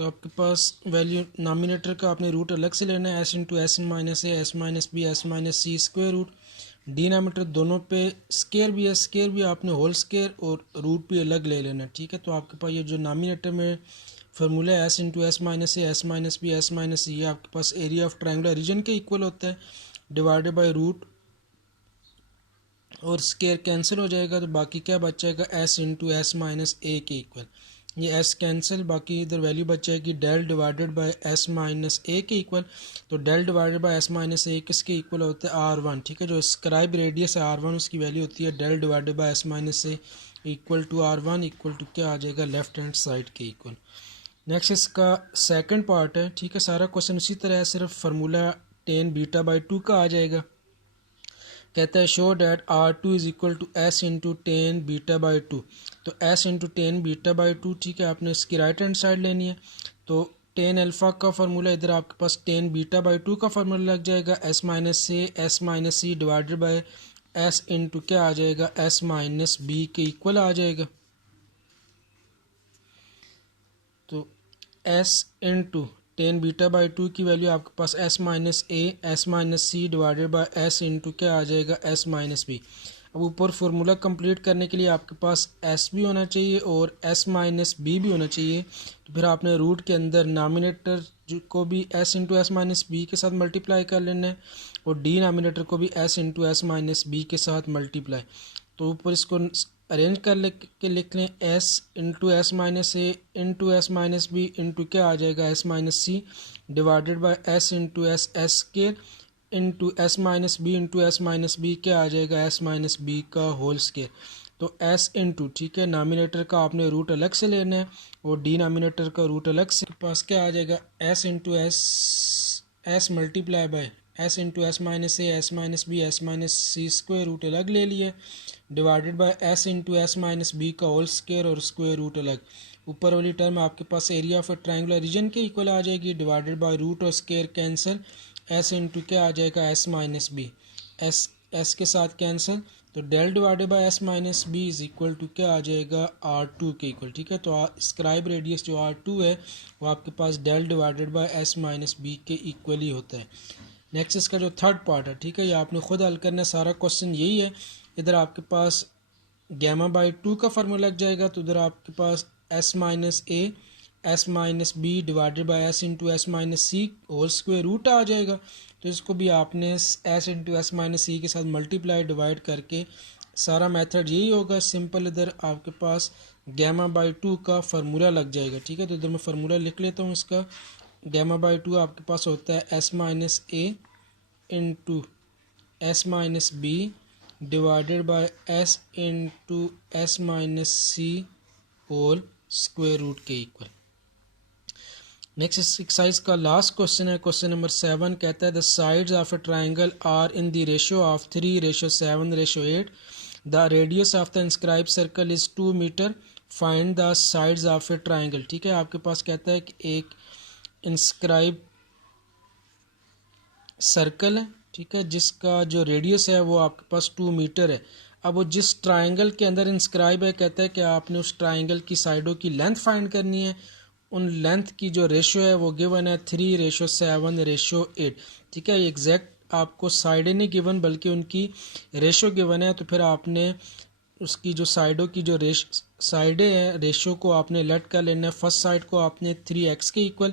तो आपके पास वैल्यू नामिनेटर का आपने रूट अलग से लेना है, S into S minus A S minus B S minus c square root. Denominator दोनों पे स्केयर भी है, स्केयर भी आपने होल स्केयर और रूट भी अलग ले लेना है, ठीक है। तो आपके पास ये जो नामिनेटर में फार्मूला है S into S minus A S minus B S minus C, ये आपके पास एरिया ऑफ ट्रायंगुलर रीजन के इक्वल होता है, डिवाइडेड बाय रूट और स्केयर कैंसिल हो जाएगा, तो बाकी क्या बच जाएगा, S into S minus A के इक्वल। ये एस कैंसिल, बाकी इधर वैल्यू बच जाएगी del divided by S minus A के इक्वल। तो del divided by S minus A किसके इक्वल होता है, आर वन, ठीक है। जो स्क्राइब रेडियस है आर वन, उसकी वैल्यू होती है del divided by S minus A equal to r one, equal to क्या आ जाएगा, लेफ्ट हैंड साइड के इक्वल। नेक्स्ट इसका सेकंड पार्ट है, ठीक है। सारा क्वेश्चन उसी तरह है, सिर्फ formula tan beta by two का आ जाएगा। कहता है show that r two is equal to S into ten beta by two. तो S into ten beta by two, ठीक है, आपने इसकी राइट हैंड साइड लेनी है। तो टेन अल्फ़ा का फार्मूला इधर आपके पास टेन बीटा बाई टू का फार्मूला लग जाएगा, s minus A S minus c divided by s into क्या आ जाएगा, एस माइनस बी के इक्वल आ जाएगा। तो S into ten beta by two की वैल्यू आपके पास s minus A S minus c divided by s into क्या आ जाएगा, एस माइनस बी। अब ऊपर फार्मूला कंप्लीट करने के लिए आपके पास एस भी होना चाहिए और एस माइनस बी भी होना चाहिए। तो फिर आपने रूट के अंदर नामिनेटर को भी s into S minus b के साथ मल्टीप्लाई कर लेना है और डी नामिनेटर को भी s into S minus b के साथ मल्टीप्लाई। तो ऊपर इसको अरेंज कर के लिख लें, s into S minus a into S minus b into क्या आ जाएगा, s minus c divided by s into s s square into S minus b into S minus b क्या आ जाएगा, एस माइनस बी का whole square. तो S into, ठीक है, नामिनेटर का आपने रूट अलग से लेना है और डी नामिनेटर का रूट अलग से। पास क्या आ जाएगा, S into s multiply by s into S minus A S minus B S minus c square root अलग ले लिए divided by s into S minus b का होल स्क्वायर और स्क्वायर रूट अलग। ऊपर वाली टर्म आपके पास area of a triangular region के इक्वल आ जाएगी, डिवाइडेड बाय रूट और स्क्वायर कैंसिल, एस इंटू क्या आ जाएगा, एस माइनस बी, एस के साथ कैंसिल। तो del divided by S minus b is equal to क्या आ जाएगा, आर टू के इक्वल, ठीक है। तो स्क्राइब रेडियस जो आर टू है वो आपके पास del divided by S minus b के इक्वल ही होता है। नेक्स्ट इसका जो थर्ड पार्ट है, ठीक है, ये आपने खुद हल करना है, सारा क्वेश्चन यही है। इधर आपके पास गैमा बाई टू का फार्मूला लग जाएगा, तो इधर आपके पास s minus A S minus b divided by s into S minus c whole square root आ जाएगा। तो इसको भी आपने एस इंटू एस माइनस सी के साथ मल्टीप्लाई डिवाइड करके सारा मेथड यही होगा सिंपल। इधर आपके पास गैमा बाई टू का फार्मूला लग जाएगा, ठीक है। तो इधर मैं फार्मूला लिख लेता हूँ इसका। गैमा बाई टू आपके पास होता है s minus a into S minus b divided by s into S minus c whole square root के इक्वल। नेक्स्ट एक्सरसाइज का लास्ट क्वेश्चन है, क्वेश्चन नंबर 7। कहता है the sides of a triangle are in the ratio of 3:7:8। The radius of the inscribe circle is 2 metre. Find the sides of a triangle, ठीक है। आपके पास कहता है कि एक इंस्क्राइब सर्कल है, ठीक है, जिसका जो रेडियस है वो आपके पास 2 मीटर है। अब वो जिस ट्राइंगल के अंदर इंस्क्राइब है, कहता है कि आपने उस ट्राइंगल की साइडों की लेंथ फाइंड करनी है। उन लेंथ की जो रेशियो है वो गिवन है 3:7:8, ठीक है। एग्जैक्ट आपको साइडें नहीं गिवन बल्कि उनकी रेशियो गिवन है। तो फिर आपने उसकी जो साइडों की जो साइडें हैं रेशियो को आपने लेट कर लेना है। फर्स्ट साइड को आपने 3x के इक्वल,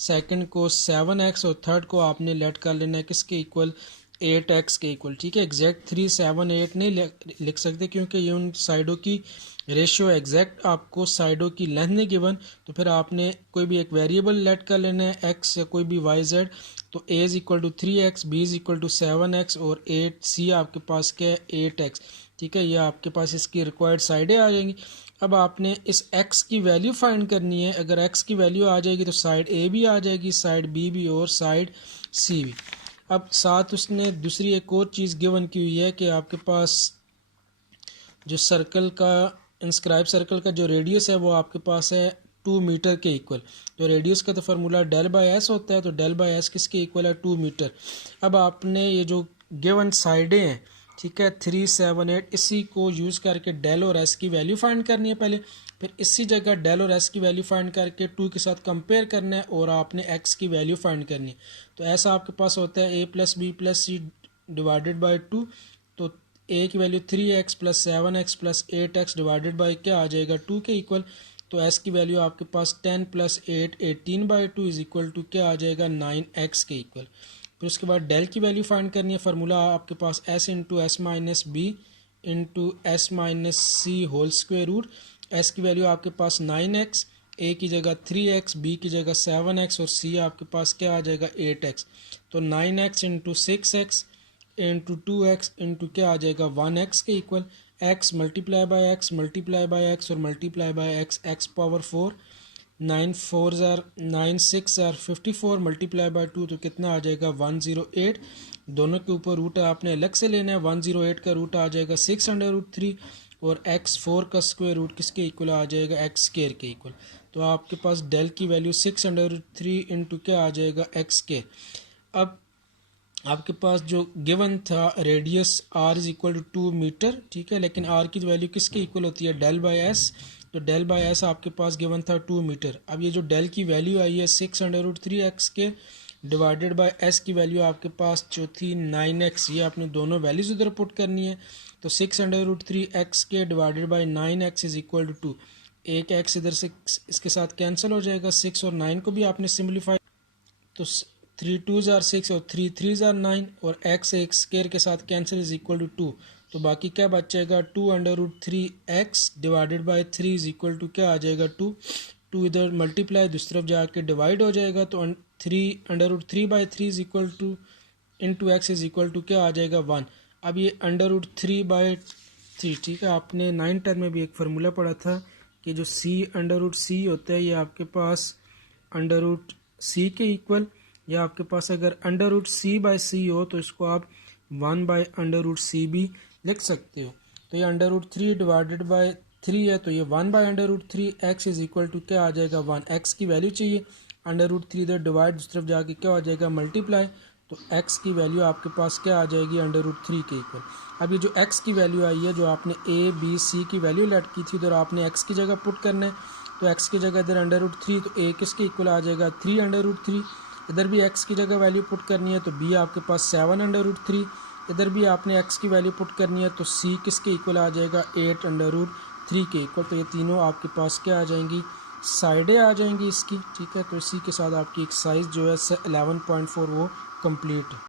सेकंड को 7x और थर्ड को आपने लेट कर लेना है किसके इक्वल, 8x के इक्वल, ठीक है। एग्जैक्ट 3, 7, 8 नहीं लिख सकते क्योंकि ये उन साइडों की रेशियो एग्जैक्ट आपको साइडों की लेंथ नहीं गिवन। तो फिर आपने कोई भी एक वेरिएबल लेट कर लेना है, x या कोई भी y/z। तो a is equal to 3x, b is equal to 7x और 8c आपके पास क्या है, 8x, ठीक है। ये आपके पास इसकी रिक्वायर्ड साइडें आ जाएंगी। अब आपने इस x की वैल्यू फाइंड करनी है। अगर x की वैल्यू आ जाएगी तो साइड a भी आ जाएगी, साइड b भी और साइड c भी। अब साथ उसने दूसरी एक और चीज़ गिवन की हुई है कि आपके पास जो सर्कल का इंस्क्राइब सर्कल का जो रेडियस है वो आपके पास है 2 मीटर के इक्वल। तो रेडियस का तो फार्मूला डेल बाय एस होता है, तो डेल बाय एस किसके इक्वल है, 2 मीटर। अब आपने ये जो गिवन साइडें हैं ठीक है 378। इसी को यूज़ करके डेल और एस की वैल्यू फाइंड करनी है पहले, फिर इसी जगह डेल और एस की वैल्यू फाइंड करके 2 के साथ कंपेयर करना है और आपने एक्स की वैल्यू फाइंड करनी है। तो ऐसा आपके पास होता है a plus b plus c divided by 2। तो a की value 3x plus 7x plus 8x divided by क्या आ जाएगा 2 के इक्वल। तो s की वैल्यू आपके पास 10 प्लस 8 18/2 इज इक्वल टू क्या आ जाएगा 9x के इक्वल। फिर उसके बाद डेल की वैल्यू फाइंड करनी है। फार्मूला आपके पास s into S minus b into S minus c whole square root. S की वैल्यू आपके पास 9x, a की जगह 3x, b की जगह 7x और c आपके पास क्या आ जाएगा 8x। तो 9x into 6x into 2x into क्या आ जाएगा 1x के equal. x multiply by x multiply by x और multiply by x, x power 4। 9 4 ज़ार 9 6 ज़ार 54 मल्टीप्लाई बाय 2 तो कितना आ जाएगा 108। दोनों के ऊपर रूट आपने अलग से लेना है। 108 का रूट आ जाएगा 6√3 और x4 का स्क्वायर रूट किसके इक्वल आ जाएगा x स्क्वायर के इक्वल। तो आपके पास डेल की वैल्यू 6√3 इंटू क्या आ जाएगा x स्क्वायर। अब आपके पास जो गिवन था radius r is equal to 2 metre, ठीक है, लेकिन r की वैल्यू किसके इक्वल होती है डेल बाय एस। तो डेल बाय एस आपके पास गिवन था 2 मीटर। अब ये जो डेल की वैल्यू आई है 6√3x के डिवाइडेड बाय एस की वैल्यू आपके पास जो थी 9x, ये आपने दोनों वैल्यूज उधर पुट करनी है। तो 6√3x के divided by 9x is equal to 2। एक x इधर से इसके साथ कैंसिल हो जाएगा, 6 और 9 को भी आपने सिम्प्लीफाई। तो 3 2 ज़ार 6 और 3 3 ज़ार 9 और x एक स्केयर के साथ कैंसिल इज इक्वल टू 2। तो बाकी क्या बचेगा 2√3x divided by 3 is equal to क्या आ जाएगा 2। 2 इधर मल्टीप्लाई दूसरी तरफ जाके डिवाइड हो जाएगा। तो 3√3/3 is equal to into x is equal to क्या आ जाएगा 1। अब ये √3/3, ठीक है, आपने 9 टर्म में भी एक फार्मूला पढ़ा था कि जो c√c होता है ये आपके पास √c के इक्वल, या आपके पास अगर √c/c हो तो इसको आप 1/√c भी लिख सकते हो। तो ये √3 डिवाइडेड बाय 3 है तो ये 1/√3 x इज इक्वल टू क्या आ जाएगा 1। x की वैल्यू चाहिए, √3 इधर डिवाइड दूसरी तरफ जाके क्या हो जाएगा मल्टीप्लाई। तो x की वैल्यू आपके पास क्या आ जाएगी √3 के इक्वल। अब ये जो x की वैल्यू आई है, जो आपने a b c की वैल्यू लेट की थी, उधर आपने x की जगह पुट करना है। तो x की जगह इधर √3, तो a किसके इक्वल आ जाएगा 3√3। इधर भी x की जगह वैल्यू पुट करनी है तो b आपके पास 7√3। इधर भी आपने x की वैल्यू पुट करनी है तो c किसके इक्वल आ जाएगा 8√3 के इक्वल। तो ये तीनों आपके पास क्या आ जाएंगी साइडें आ जाएंगी इसकी, ठीक है। तो इसी के साथ आपकी एक्सरसाइज जो है 11.4 वो कंप्लीट है।